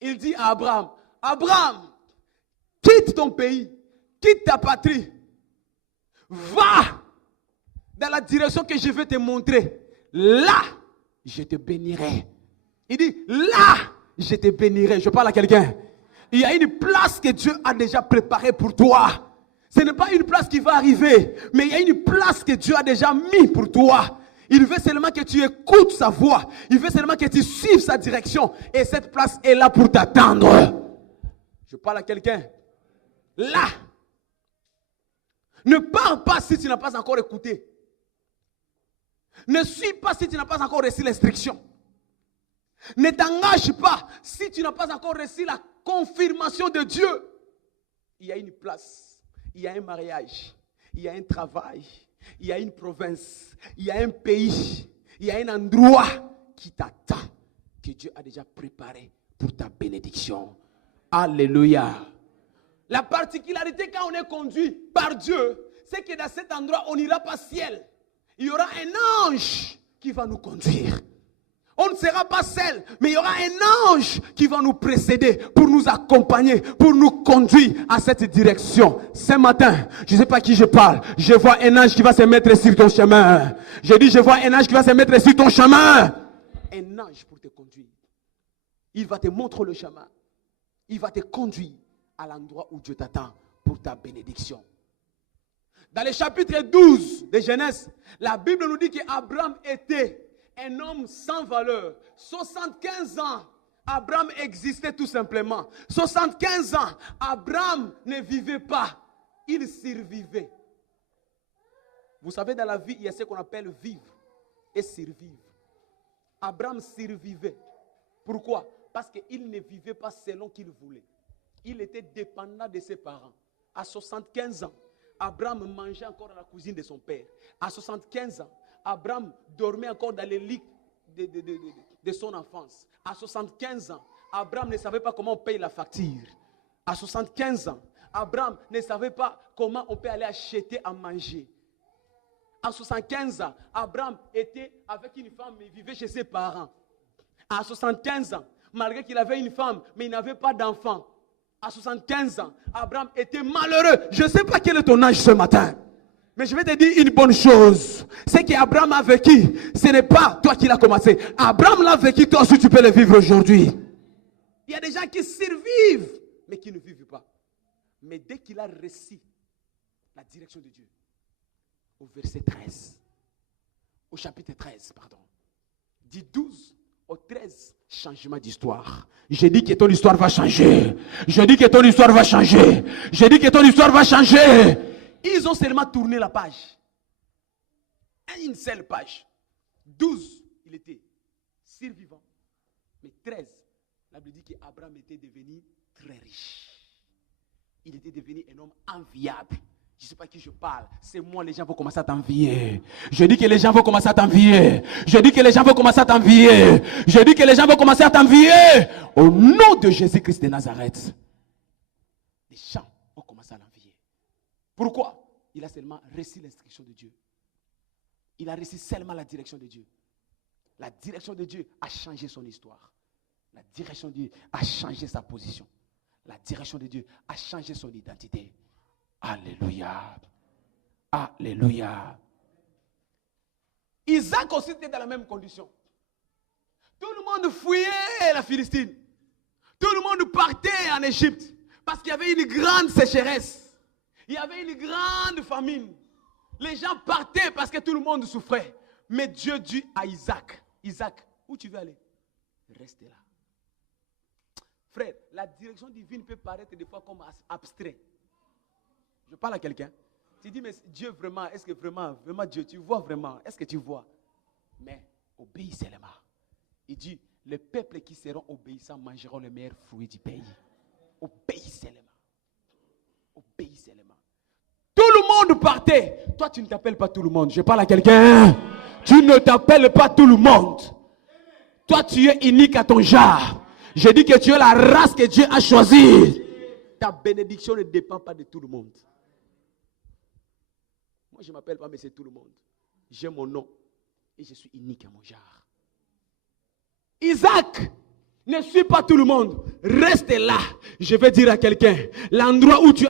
Il dit à Abraham, Abraham, quitte ton pays, quitte ta patrie, va dans la direction que je vais te montrer. Là, je te bénirai. Il dit, là, je te bénirai. Je parle à quelqu'un. Il y a une place que Dieu a déjà préparée pour toi. Ce n'est pas une place qui va arriver, mais il y a une place que Dieu a déjà mis pour toi. Il veut seulement que tu écoutes sa voix. Il veut seulement que tu suives sa direction. Et cette place est là pour t'attendre. Je parle à quelqu'un. Là. Ne pars pas si tu n'as pas encore écouté. Ne suis pas si tu n'as pas encore reçu l'instruction. Ne t'engage pas si tu n'as pas encore reçu la confirmation de Dieu. Il y a une place, il y a un mariage, il y a un travail, il y a une province, il y a un pays, il y a un endroit qui t'attend, que Dieu a déjà préparé pour ta bénédiction. Alléluia. La particularité quand on est conduit par Dieu, c'est que dans cet endroit, on n'ira pas ciel. Il y aura un ange qui va nous conduire. On ne sera pas seul, mais il y aura un ange qui va nous précéder pour nous accompagner, pour nous conduire à cette direction. Ce matin, je ne sais pas à qui je parle, je vois un ange qui va se mettre sur ton chemin. Je dis, je vois un ange qui va se mettre sur ton chemin. Un ange pour te conduire. Il va te montrer le chemin. Il va te conduire à l'endroit où Dieu t'attend pour ta bénédiction. Dans le chapitre 12 de Genèse, la Bible nous dit qu'Abraham était un homme sans valeur. 75 ans, Abraham existait tout simplement. 75 ans, Abraham ne vivait pas, il survivait. Vous savez, dans la vie, il y a ce qu'on appelle vivre et survivre. Abraham survivait. Pourquoi? Parce qu'il ne vivait pas selon qu'il voulait. Il était dépendant de ses parents. À 75 ans, Abraham mangeait encore dans la cuisine de son père. À 75 ans, Abraham dormait encore dans les lits de son enfance. À 75 ans, Abraham ne savait pas comment on paye la facture. À 75 ans, Abraham ne savait pas comment on peut aller acheter à manger. À 75 ans, Abraham était avec une femme, mais il vivait chez ses parents. À 75 ans, malgré qu'il avait une femme, mais il n'avait pas d'enfant. À 75 ans, Abraham était malheureux. Je ne sais pas quel est ton âge ce matin. Mais je vais te dire une bonne chose. C'est qu'Abraham a vécu. Ce n'est pas toi qui l'as commencé. Abraham l'a vécu, toi aussi tu peux le vivre aujourd'hui. Il y a des gens qui survivent, mais qui ne vivent pas. Mais dès qu'il a reçu la direction de Dieu, au verset 13, au chapitre 13, pardon, du 12 au 13, changement d'histoire. Je dis que ton histoire va changer. Je dis que ton histoire va changer. Je dis que ton histoire va changer. Ils ont seulement tourné la page. Une seule page. 12, il était survivant. Mais 13, la Bible dit qu'Abraham était devenu très riche. Il était devenu un homme enviable. Je ne sais pas à qui je parle. C'est moi, les gens vont commencer à t'envier. Je dis que les gens vont commencer à t'envier. Je dis que les gens vont commencer à t'envier. Je dis que les gens vont commencer à t'envier. Au nom de Jésus-Christ de Nazareth. Les gens vont commencer à l'envier. Pourquoi? Il a seulement reçu l'instruction de Dieu. Il a reçu seulement la direction de Dieu. La direction de Dieu a changé son histoire. La direction de Dieu a changé sa position. La direction de Dieu a changé son identité. Alléluia. Alléluia. Isaac aussi était dans la même condition. Tout le monde fuyait la Philistine. Tout le monde partait en Égypte. Parce qu'il y avait une grande sécheresse. Il y avait une grande famine. Les gens partaient parce que tout le monde souffrait. Mais Dieu dit à Isaac, Isaac, où tu veux aller? Reste là. Frère, la direction divine peut paraître des fois comme abstrait. Je parle à quelqu'un. Tu dis, mais Dieu vraiment, est-ce que vraiment Dieu, tu vois vraiment? Est-ce que tu vois? Mais obéis seulement. Il dit, les peuples qui seront obéissants mangeront les meilleurs fruits du pays. Obéis seulement. Obéis seulement. Tout le monde partait. Toi, tu ne t'appelles pas tout le monde. Je parle à quelqu'un. Tu ne t'appelles pas tout le monde. Toi, tu es unique à ton genre. Je dis que tu es la race que Dieu a choisie. Ta bénédiction ne dépend pas de tout le monde. Moi, je ne m'appelle pas, mais c'est tout le monde. J'ai mon nom et je suis unique à mon genre. Isaac Ne suis pas tout le monde. Reste là. Je vais dire à quelqu'un, l'endroit où tu es